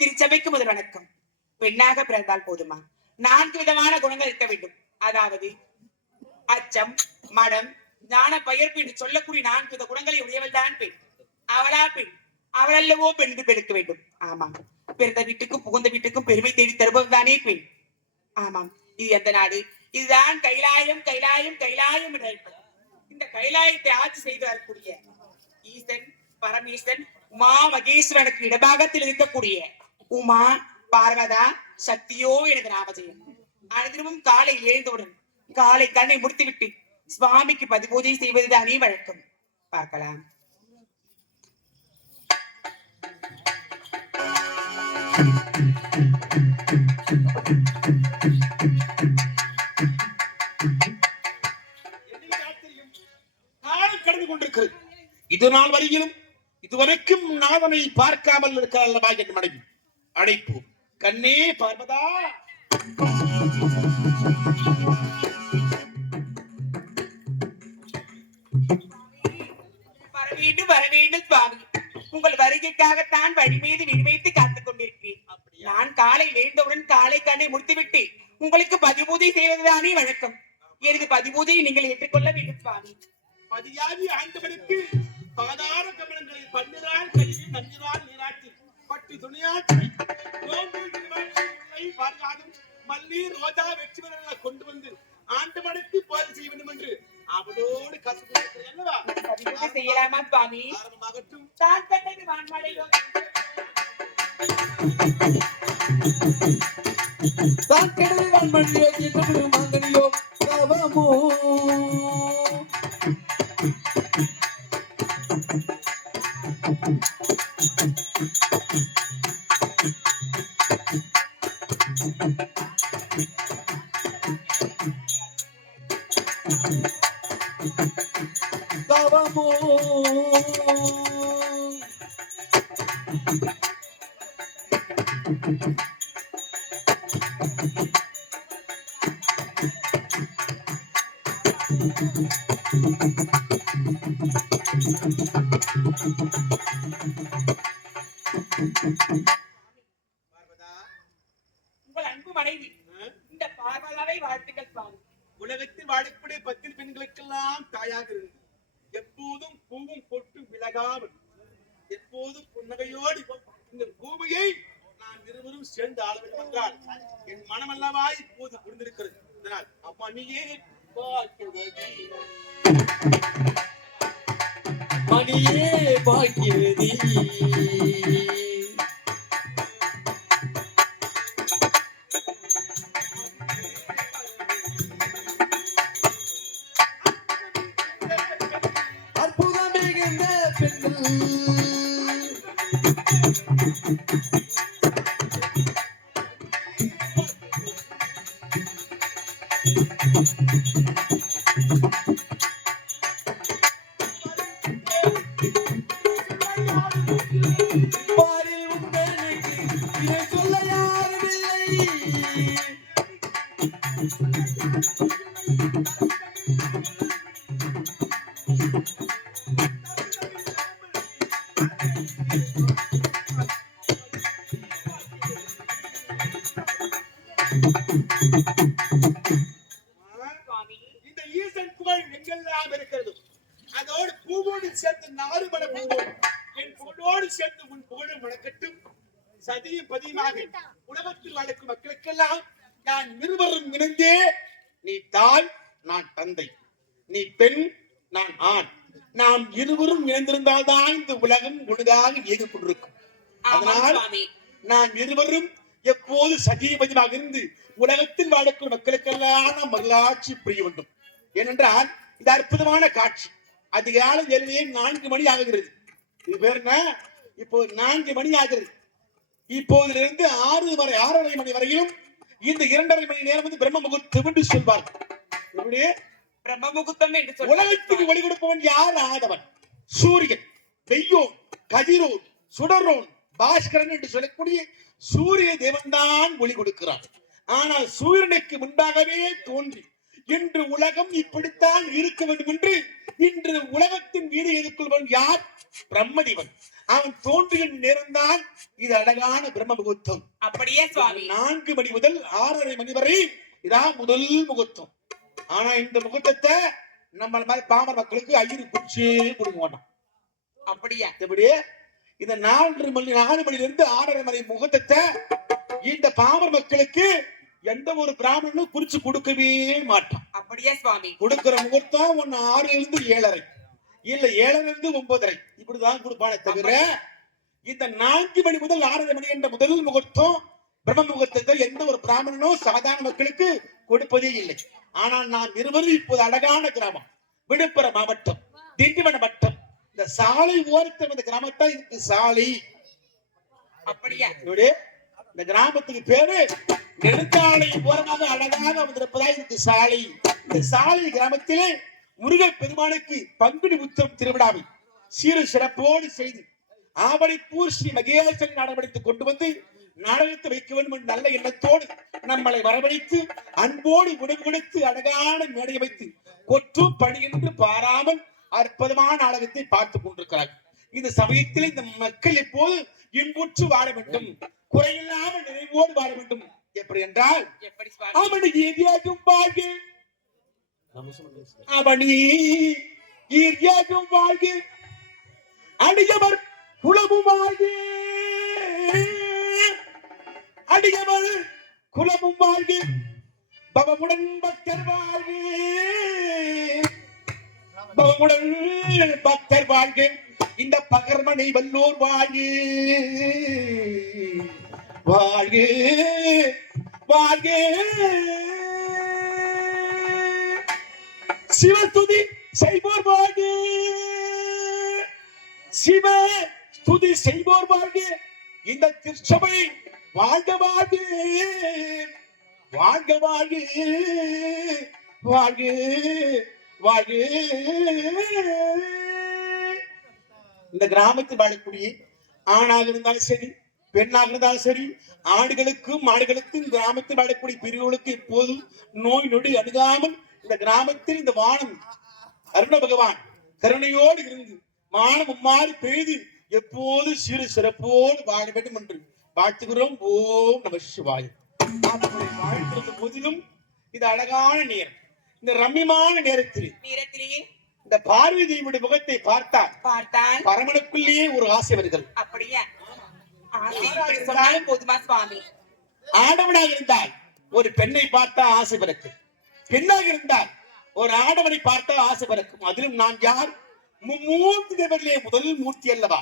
திருச்சபைக்கு முதல் வணக்கம். பெண்ணாக பிறந்தால் போதுமா? 4 விதமான குணங்கள் இருக்க வேண்டும். அதாவது அச்சம், மடம், ஞான, பயர்ப்பு என்று சொல்லக்கூடிய 4 வித குணங்களை உடையவள் தான் பெண். அவளா பெண்? அவளல்லவோ பெண் என்று பெருக்க வேண்டும். ஆமாம், பிறந்த வீட்டுக்கும் புகுந்த வீட்டுக்கும் பெருமை தேடி தருபவர்தானே பெண். ஆமாம், இது எந்த நாடு? இதுதான் கைலாயம். கைலாயம் கைலாயம் என்று அழைப்பது. இந்த கைலாயத்தை ஆட்சி செய்து வரக்கூடிய ஈசன் பரமேஸ்வரன் உமா மகேஸ்வரனுக்கு இடபாகத்தில் இருக்கக்கூடிய உமா பார்வதா சக்தியோ எனக்கு நாமஜெயம். அனைத்தினமும் காலை எழுந்தவுடன் காலை கண்ணை முடித்துவிட்டு சுவாமிக்கு பதிபூஜை செய்வதுதானே வழக்கம். பார்க்கலாம். காலம் கடந்து கொண்டிருக்கிறது. இது நாள் வரையிலும் இதுவரைக்கும் நாதனை பார்க்காமல் இருக்க அல்லவா என் மனைவி. அழைப்பு கண்ணே பார்வதா. வரவேண்டும் வரவேண்டும் சுவாமி. உங்கள் வருகைக்காகத்தான் வழி மீது விழிவைத்து காத்துக் கொண்டிருக்கிறேன். நான் காலை எழுந்தவுடன் காலை கண்ணை முடித்துவிட்டு உங்களுக்கு பதிபூஜை செய்வதுதானே வழக்கம். எனது பதிபூஜையை நீங்கள் ஏற்றுக்கொள்ள வேண்டும் சுவாமி. பதியாகி ஆண்டவனுக்கு பாதார கமலங்களில் 12 கையில் நஞ்சினால் நீராட்டி பட்டு துணியாற்றி மல்லி ரோஜா வெற்றிவரங்களை கொண்டு வந்து ஆண்டவனுக்கு பாதி செய்ய வேண்டும் என்று அவளோடு கசப்பு செய்யலாமா சுவாமி? ஆரம்பமாகட்டும். உங்கள் அன்பு மனைவி இந்த பார்வதாவை வாழ்த்துக்கள் சுவாமி. உலகத்தில் வாழக்கூடிய 10 பெண்களுக்கெல்லாம் தாயாக இருந்து எப்போதும் பூவும் பொட்டு விலகாமல் எப்போதும் புன்னகையோடு இந்த பூமியை நான் இருவரும் சேர்ந்து ஆள வேண்டும் என்றால் என் மனமல்லவா இப்போது புரிந்திருக்கிறது. இதனால் அம்மணியே மணியே பாக்கியவதி பாரில் உங்களுக்கு இதை சொல்ல யாரும் இல்லை. சுவாமி இந்த ஈசன் புகழ் எங்கெல்லாம் இருக்கிறது அதோடு பூவோடு சேர்த்து நாறு மண பூவோடு என் புகழோடு சேர்த்து உன் புகழும் வணக்கட்டும். சதியும் பதியுமாக உலகத்தில் வளர்க்கும் மக்களுக்கெல்லாம் நான் இருவரும் இணைந்தே, நீ தாய் நான் தந்தை, நீ பெண் நான் ஆண், நாம் இருவரும் இணைந்திருந்தால்தான் இந்த உலகம் ஒழுங்காக இயங்கிக் கொண்டிருக்கும். ஆமாம் அதனால் சுவாமி நாம் இருவரும் எப்போது சஜீவதியாக இருந்து உலகத்தில் வாழக்கூடிய மக்களுக்கெல்லாம் நாம் மகிழ்ச்சி புரிய வேண்டும். ஏனென்றால் இது அற்புதமான காட்சி. அதிகாலை எழுதியே 4 மணி ஆகுகிறது. இது பேர் என்ன? இப்போ 4 மணி ஆகிறது. இப்போதிலிருந்து 6:30 மணி வரையிலும் இந்த 2:30 மணி நேரம் வந்து பிரம்ம முகூர்த்தம் என்று சொல்வார்கள். எப்படி? பிரம்ம முகூர்த்தம் என்று உலகத்துக்கு சொல்லுவார் ஒளி கொடுப்பவன் யார்? ஆதவன், சூரியன், வெய்யோன், கதிரோன், சுடரோன், பாஸ்கரன் என்று சொல்லக்கூடிய சூரிய தேவன் தான் ஒளி கொடுக்கிறான். ஆனால் சூரியனுக்கு முன்பாகவே தோன்றி இன்று உலகம் இப்படித்தான் இருக்க வேண்டும் என்று இன்று உலகத்தின் மீது எதிர்கொள்வன் யார்? பிரம்மதேவன். அவன் தோன்றிய நேரம்தான் இது அழகான பிரம்ம முகூர்த்தம். அப்படியே சுவாமி 4 மணி முதல் 6:30 மணி வரை இதான் முதல் முகூர்த்தம். ஆனா இந்த முகூர்த்தத்தை நம்ம மாதிரி பாமர மக்களுக்கு ஐயரு குச்சி கொடுக்க மாட்டோம். அப்படியா எப்படி? இந்த 4 மணிலிருந்து 6:30 மணி முகூர்த்தத்தை இந்த பாமர மக்களுக்கு எந்த ஒரு பிராமணனும் குறிச்சு கொடுக்கவே மாட்டான். அப்படியே சுவாமி கொடுக்கிற முகூர்த்தம் 6 7:30 இல்ல 7 9:30 இப்படிதான் கொடுப்பானே தவிர இந்த 4 மணி முதல் 6:30 மணி என்ற முதல் முகூர்த்தம் பிரம்ம முகூர்த்தத்தை எந்த ஒரு பிராமணனும் சாதாரண மக்களுக்கு கொடுப்பதே இல்லை. ஆனால் நாம் இருவரும் இப்போது அழகான கிராமம் விழுப்புரம் மாவட்டம் திண்டிவனம் வட்டம் இந்த சாலை ஓரத்தில் இந்த கிராமத்தை இதுக்கு சாலை. அப்படியா இந்த கிராமத்துக்கு பேரு நெடுஞ்சாலை ஓரமாக அழகாக வந்திருப்பதா இதுக்கு சாலை. இந்த சாலை கிராமத்திலே முருகப் பெருமானுக்கு பங்குனி உத்திரம் திருவிழாவை சீரு சிறப்போடு செய்து ஆவணிப்பூர் ஸ்ரீ மகேஸ்வரி நாடகத்துக்கு கொண்டு வந்து நாடகத்தை வைக்க வேண்டும் என்ற நல்ல எண்ணத்தோடு நம்மளை வரவழைத்து அன்போடு உணவு கொடுத்து அழகான மேடை வைத்து கொற்றும் பணி என்று பாராமல் அற்புதமான நாடகத்தை பார்த்துக் கொண்டிருக்கிறார்கள். இந்த சமயத்தில் இந்த மக்கள் எப்போது இன்புற்று வாழ வேண்டும், குறையில்லாமல் நிறைவோடு வாழ வேண்டும். எப்படி என்றால் எப்படி சுவாமி அவனை எதியாகும் வாழ்க, அவனி ஈர்யாகும் வாழ்க, அடியவர் குலமும் வாழ்க, அடியவர் குலமும் வாழ்க, பவமுடன் பக்தர் வாழ்க, பவமுடன் பக்தர் வாழ்க, இந்த பகர்மனை வல்லோர் வாழ்க, வாழ்க வாழ்க. சிவஸ்துதி செய்வோர் வாழ்க, சிவ ஸ்துதி செய்வோர் வாழ்க, இந்த திருச்சபை வாழ்க வாழ்க, வாழ்க வாழ்க, வாழ்க வாழ்க. இந்த கிராமத்தில் வாழக்கூடிய ஆணாக இருந்தாலும் சரி பெண்ணாக இருந்தாலும் சரி ஆடுகளுக்கும் மாடுகளுக்கும் கிராமத்தில் வாழக்கூடிய பிரிவுகளுக்கு இப்போதும் நோய் நொடி அணுகாமல் இந்த கிராமத்தில் இந்த வானம் அருண பகவான் கருணையோடு இருந்து வானம் உம்மாறு பெய்து எப்போது சிறு சிறப்போடு வாழ வேண்டும் என்று வாழ்த்துகிறோம். ஓம் நம சிவாய. வாழ்த்திருந்த போதிலும் இது அழகான நேரம். இந்த ரம்யமான நேரத்திலேயே இந்த பார்வதி தேவியுடைய முகத்தை பார்த்தால் பரமனுக்குள்ளேயே ஒரு ஆசை வருகிறது. அப்படியா சொன்னாலும் போதுமா சுவாமி? ஆடவனாக இருந்தால் ஒரு பெண்ணை பார்த்தா ஆசை பிறக்கும், பெண்ணாக இருந்தால் ஒரு ஆடவனை பார்த்தா ஆசை பிறக்கும். அதிலும் நான் யார்? மும்மூர்த்தி தேவர்களே முதல் மூர்த்தி அல்லவா?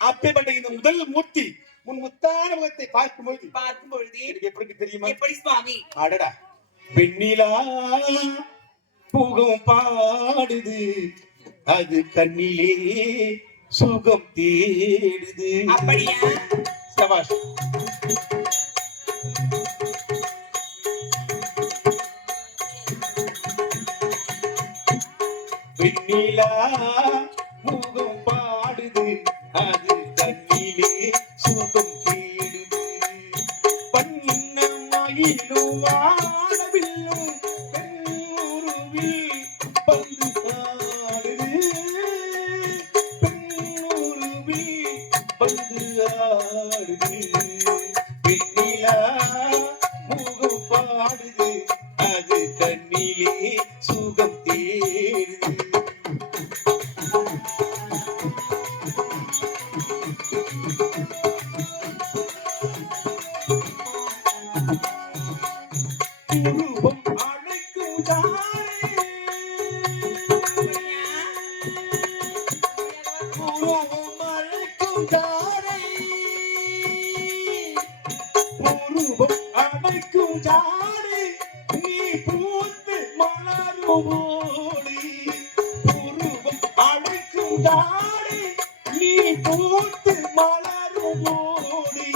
அப்பேற்பட்ட இந்த முதல் மூர்த்தி உன் முத்தான முகத்தை பார்க்கும் பொழுது எனக்கு எப்படி தெரியுமா? எப்படி சுவாமி? ஆடடா பெண்ணிலா புகம் பாடுது அது கண்ணிலே சுகம் தேடுது. அப்படியா? சபாஷ். வெண்ணிலா முகம் பாடுது, அது கண்ணிலே சுகம் தேடுது. வண்ண மயிலும் வானவில்லும் பெண்ணுருவில் பந்து ஆடுது. பெண்ணுருவில் பந்து ஆடுது. வெண்ணிலா முகம் பாடுது, அது கண்ணிலே சுகம் தேடுது. உருவம் அழைக்கும் தாயே, உருவம் அழைக்கும் தாயே, உருவம் அழைக்கும் தாயே, நீ பூத்து மலரும் ஓடி. உருவம் அழைக்கும் தாயே, நீ பூத்து மலரும் ஓடி.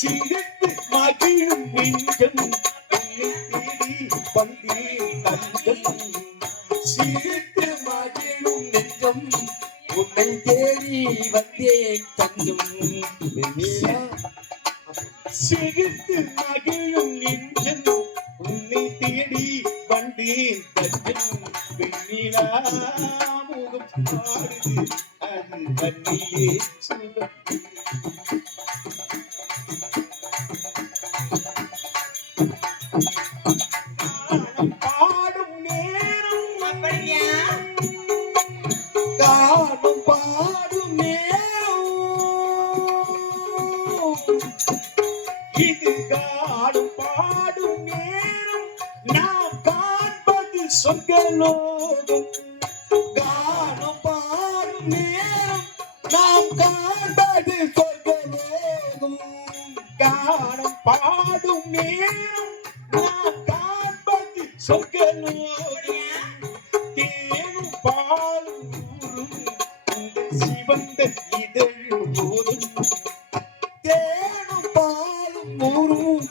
சிரித்து மகிழும் நெஞ்சம் உன்னை தேடி வந்தேன் தஞ்சம். சிரித்து மகிழும் நெஞ்சம் உன்னை தேடி வந்தேன் தஞ்சம். வெண்ணிலா, சிரித்து மகிழும் நெஞ்சம் உன்னை தேடி வந்தேன் தஞ்சம். வெண்ணிலா முகம் பாடுது, அது கண்ணிலே சுகம். பாடும் நேரம், அப்படியா? காணும் பாடும் நேரம், இது காணும் பாடும் நேரம், நாம் காண்பது சொர்க்கலோகம். காணும் பாடும் நேரம், நாம் காண்பது சொர்க்கலோகம். காணும் பாடும் நேரம், நாம் காண்பது சொர்க்கலோகம். தேனும் பாலும் ஊரும் உங்கள் சிவந்த இதழ் போதும். தேனும் பாலும் ஊரும்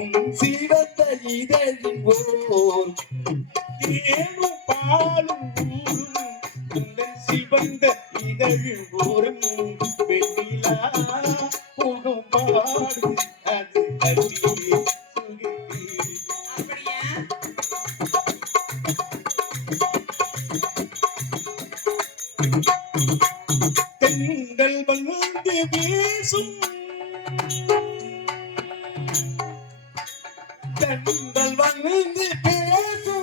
உன் சிவந்த இதழின் போல். தேனும் பாலும் ஊரும் உங்கள் சிவந்த இதழில் போரும். வெண்ணிலா முகம் பாடு, அது கண்ணிலே சுகித்தேன். அப்படியா? தென்றல் வந்து வீசும், தென்றல் வந்து பேசும்.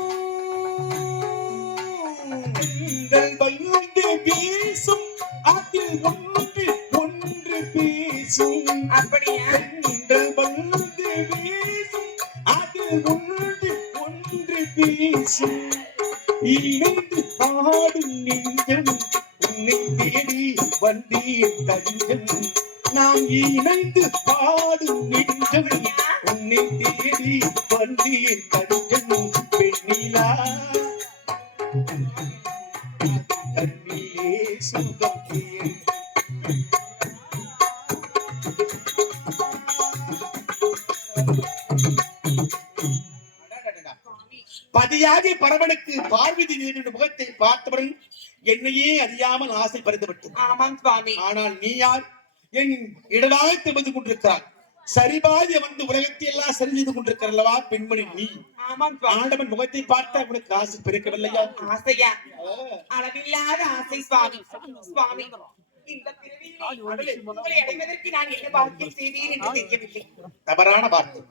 தென்றல் வந்து வீசும், அதில் ஒன்று ஒன்று பேசும். அப்படியா? தென்றல் வந்து வீசும், அதில் ஒன்று ஒன்று பேசும். இணைந்து பாடும் நெஞ்சம் உன்னை தேடி வந்தேன் தஞ்சம். நாம் இணைந்து பாடும் நெஞ்சம் உன்னை தேடி வந்தேன் தஞ்சம். வெண்ணிலா கண்ணிலே சுகம் தேன். பதியாகி பரவனுக்கு பார்வதி தேவியின் முகத்தை பார்த்தவன் என்னையே அறியாமல் ஆசை பறிந்துவிட்டது. ஆமாம் சுவாமி. ஆனால் நீ யார்? என் இடலாய்த்து வந்து கொண்டிருக்கிறார். சரிபாதி வந்து உலகத்தை எல்லாம் சரி செய்து கொண்டிருக்கிறல்லவா பெண்மணி நீ. ஆமாம் சுவாமி. ஆண்டவன் முகத்தை பார்த்தா உனக்கு ஆசை பிறக்கவில்லையா? ஆசையா? அளவில்லாத ஆசை சுவாமி. சுவாமி, இந்த பிறவியில் உங்களை அடைவதற்கு நான் என்ன பாக்கியம் செய்தேன் என்று தெரியவில்லை. தவறான வார்த்தை.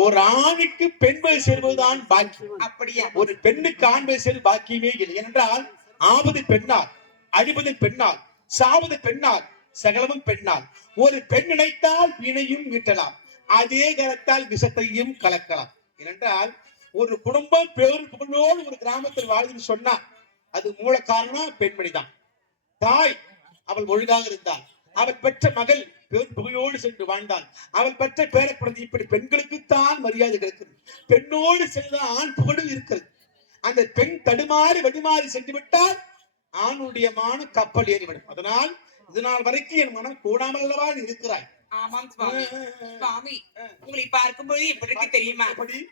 ஒரு ஆணுக்கு பெண்கள் சேர்வதுதான் பாக்கியம். அப்படியா? ஒரு பெண்ணுக்கு ஆண்கள் சேர்வு பாக்கியமே இல்லை. ஏனென்றால் ஆவது பெண்ணால், அழிவது பெண்ணால், சாவது பெண்ணால், சகலமும் பெண்ணால். ஒரு பெண் நினைத்தால் வினையும் மீட்டலாம், அதே கரத்தால் விஷத்தையும் கலக்கலாம். ஏனென்றால் ஒரு குடும்பம் பேரும் புகழோடு ஒரு கிராமத்தில் வாழ்ந்துன்னு சொன்னா அது மூல காரணம் பெண்மணிதான். தாய் அவள் ஒழுங்காக இருந்தாள், அவள் பெற்ற மகள் புகையோடு சென்று வாழ்ந்தாள், அவள் பெற்ற பேரக்குழந்தை. இப்படி பெண்களுக்குத்தான் மரியாதை கிடைக்கிறது. பெண்ணோடு சென்ற ஆண் புகழும் இருக்கிறது. அந்த பெண் தடுமாறி வடிமாறி சென்று விட்டால் ஆணுடைய மானம் கப்பல் ஏறிவிடும். அதனால் இதனால் வரைக்கும் என் மனம் கூடாமல் அல்லவா நீ இருக்கிறாய். ஆமாம் சுவாமி. சுவாமி, உங்களை பார்க்கும்போது எப்படி இருக்கு தெரியுமா? எப்படி?